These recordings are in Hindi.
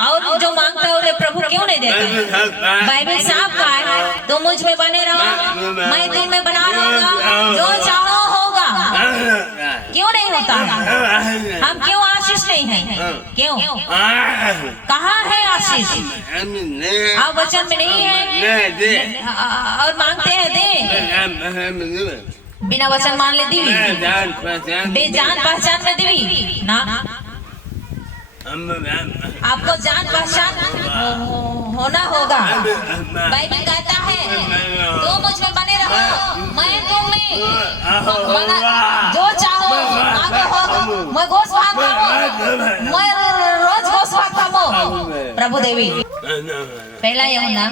और जो मांगता है उन्हें प्रभु क्यों नहीं देता? बाइबल साफ कहा है, तुम मुझ में बने रहो, मैं तुम में बना रहूंगा, जो चाहो होगा। क्यों नहीं होता? हम क्यों आशीष नहीं है? क्यों? कहाँ है आशीष? आप वचन में नहीं है और मांगते हैं दे, बिना वचन मान ले दीवी, बेजान पहचान में दीवी ना। आपको जान पहचान होना होगा। बाइबल कहता है तुम मुझ में बने रहो, मैं तुम में, जो चाहो आगे हो। मैं गोश्त भात खाऊं, मैं रोज गोश्त भात खाऊं। प्रभु देवी पहला यूहन्ना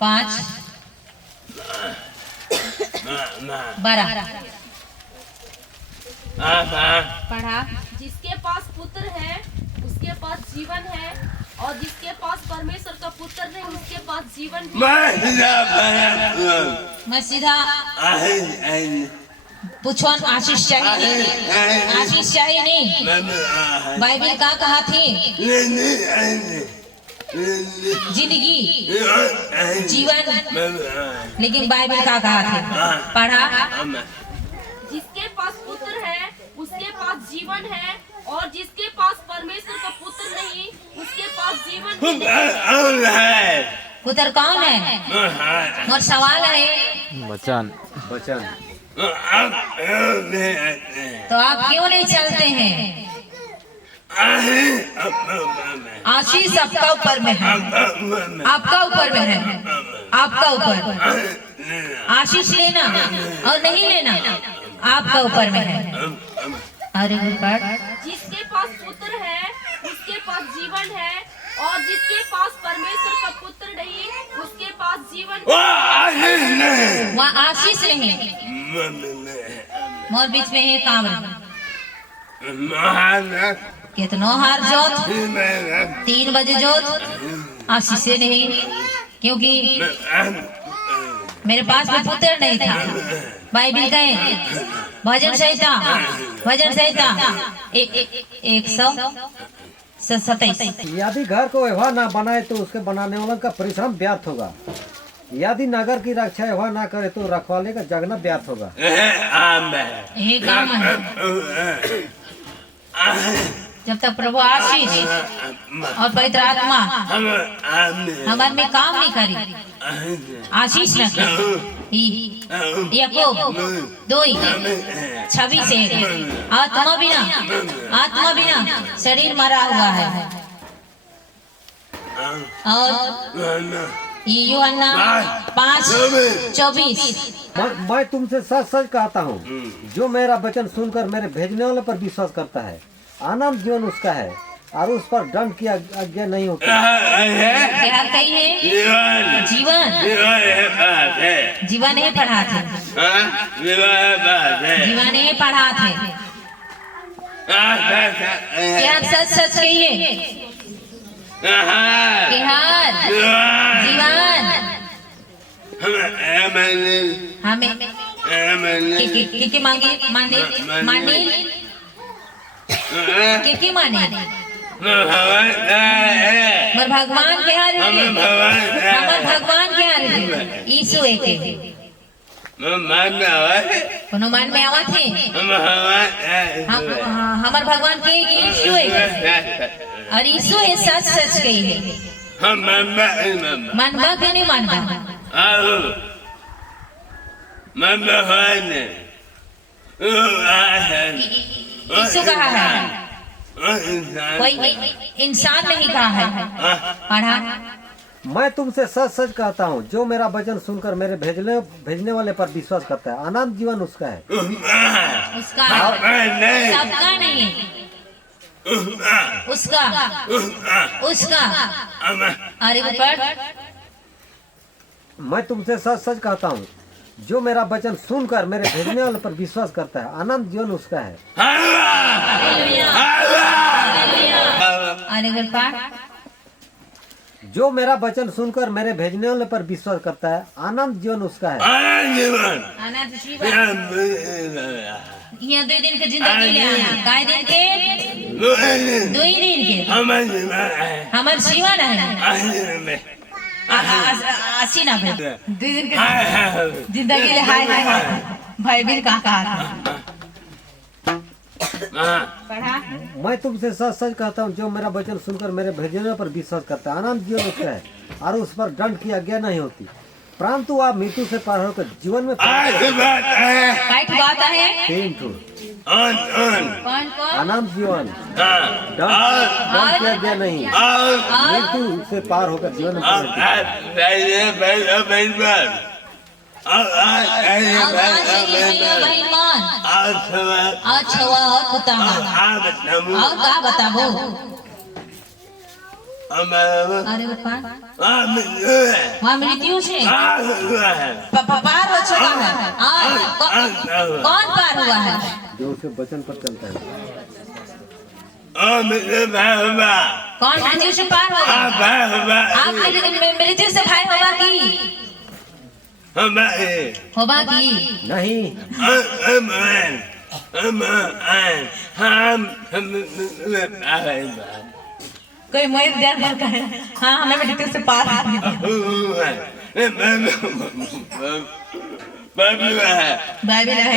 5:12 पढ़ा। जिसके पास पुत्र है उसके पास जीवन है, और जिसके पास परमेश्वर का पुत्र नहीं उसके पास जीवन मैं सीधा पूछो, आशीष चाहिए? आशीष चाहिए नहीं? बाइबल का कहा थी जिंदगी जीवन, लेकिन बाइबल का कहा था पढ़ा। जिसके पास पुत्र है उसके पास जीवन है, और जिसके पास परमेश्वर का पुत्र नहीं उसके पास जीवन है। पुत्र कौन है? और सवाल है वचन। तो आप क्यों नहीं चलते हैं? आशीष आपका ऊपर में है, आपका ऊपर में है, आपका ऊपर। आशीष लेना और नहीं लेना आपका ऊपर में है। अरे जिसके पास पुत्र है उसके पास जीवन है, और जिसके पास परमेश्वर का पुत्र नहीं उसके पास जीवन वहाँ आशीष नहीं। मोर बीच में है काम कितनो हार जोत 3 बजे जोत आशीष से नहीं, क्योंकि मेरे पास में पुत्र नहीं था। बाइबल कहे भजन संहिता 127। यदि घर को व्यवहार ना बनाए तो उसके बनाने वालों का परिश्रम व्यर्थ होगा। यदि नगर की रक्षा व्यवहार ना करे तो रखवाले का जगना व्यर्थ होगा। यही काम है। जब तक प्रभु आशीष और पवित्र आत्मा हमारे में काम नहीं करी, आशीष न करी। याकूब 2:26 आत्मा बिना शरीर मरा हुआ है। और यूहन्ना 5:24 मैं तुमसे सच सच कहता हूँ, जो मेरा वचन सुनकर मेरे भेजने वाले पर विश्वास करता है, आनंद जीवन उसका है और उस पर दंड की आज्ञा नहीं होती। क्या कही है? जीवन है पढ़ा थे, जीवन है पढ़ा थे। क्या सच सच कहिए? जीवन हमें की मांगे माने के माने मर भगवान के हारे हमर भगवान के हारे यीशु एक कोनो मान में आवा थे हमर भगवान के यीशु एक, और यीशु है सच सच कही है। मानवा के नहीं मानवा? यीशु कहा है, कोई इंसान नहीं कहा है। पढ़ा। मैं तुमसे सच सच कहता हूँ, जो मेरा वचन सुनकर मेरे भेजने वाले पर विश्वास करता है, अनंत जीवन उसका है। उसका सबका नहीं, उसका अरे पढ़। मैं तुमसे सच सच कहता हूँ, जो मेरा वचन सुनकर मेरे भेजने वाले पर विश्वास करता है, अनंत जीवन उसका है। अरे पढ़। जो मेरा वचन सुनकर मेरे भेजने वाले पर विश्वास करता है, अनंत जीवन उसका है। अनंत जीवन यहाँ 2 दिन के जिंदगी ले आना काय दिन के 2 ही दिन के हमार जीवन है आसी ना फिर 2 दिन के जिंदगी ले हाय भाई बिल काका पढ़ा मैं तुमसे सच सच कहता हूँ, जो मेरा वचन सुनकर मेरे भेजने पर विश्वास करता है अनंत जीवन उसका है और उस पर दंड की आज्ञा नहीं होती, परंतु आप मृत्यु से पार होकर जीवन में काइट बात है 3 ठो कौन अनंत जीवन दंड की आज्ञा नहीं, मृत्यु से पार होकर जीवन में अच्छा और बताओ और क्या बताबो अरे बापा वहाँ मृत्यु से पार हो चुका है कौन पार हुआ है जो उसके वचन पर चलता है। कौन मृत्यु से पार होगा आप मृत्यु से भाई होगा की होगा की नहीं कोई मोहित डर मरता है हाँ हमें मृत्यु से पार बाइबल है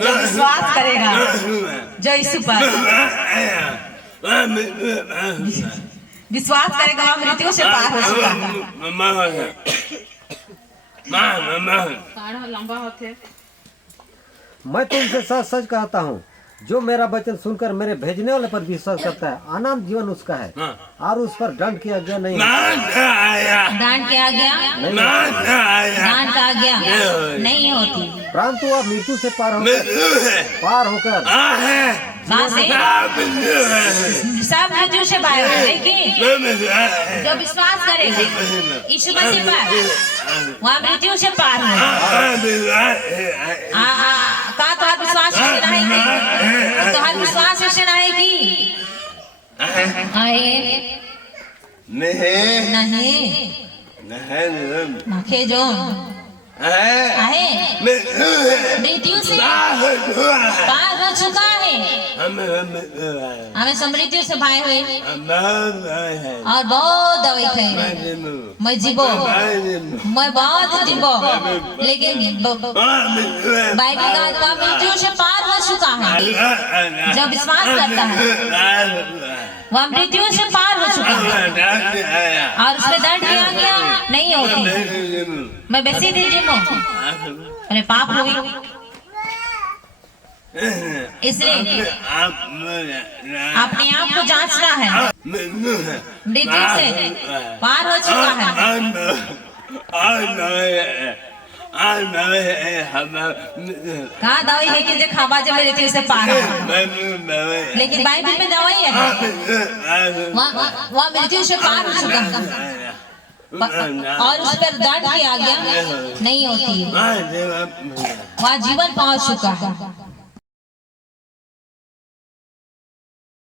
जो विश्वास करेगा जो यीशु पर विश्वास करेगा वह मृत्यु से पार हो चुका है लंबा होते मैं तुमसे सच सच कहता हूँ, जो मेरा वचन सुनकर मेरे भेजने वाले पर विश्वास करता है अनंत जीवन उसका है और उस पर दंड की आज्ञा नहीं दंड की आज्ञा दंड का आज्ञा नहीं होती, परंतु आप मृत्यु से पार होकर सब मृत्यु से पार होगा, लेकिन जो विश्वास करेगा यीशु मसीह पर वह मृत्यु से पार होगा। का तो विश्वास नहीं की तो विश्वास से नहीं की नहीं जो मृत्यु से पार हो चुका है हमें समृद्धि से भाई हुए और बहुत दवाई खाई मैं जीवो मैं बहुत जीवो, लेकिन बाइबल का मृत्यु से पार हो चुका है जब विश्वास करता है वह मृत्यु से पार हो चुका है और उसमें दंड की आज्ञा नहीं होती। मैं बेसी दिन जीवो अरे पाप हुई इसलिए अपने आप को जांचना है मृत्यु से पार हो चुका है कहाँ दवाई है कि खावा जब मृत्यु से पार हो, लेकिन बाइबल में दवाई है वहाँ मृत्यु से पार हो चुका है और उस पर दंड की आज्ञा नहीं होती है, वहाँ जीवन पहुँच चुका है।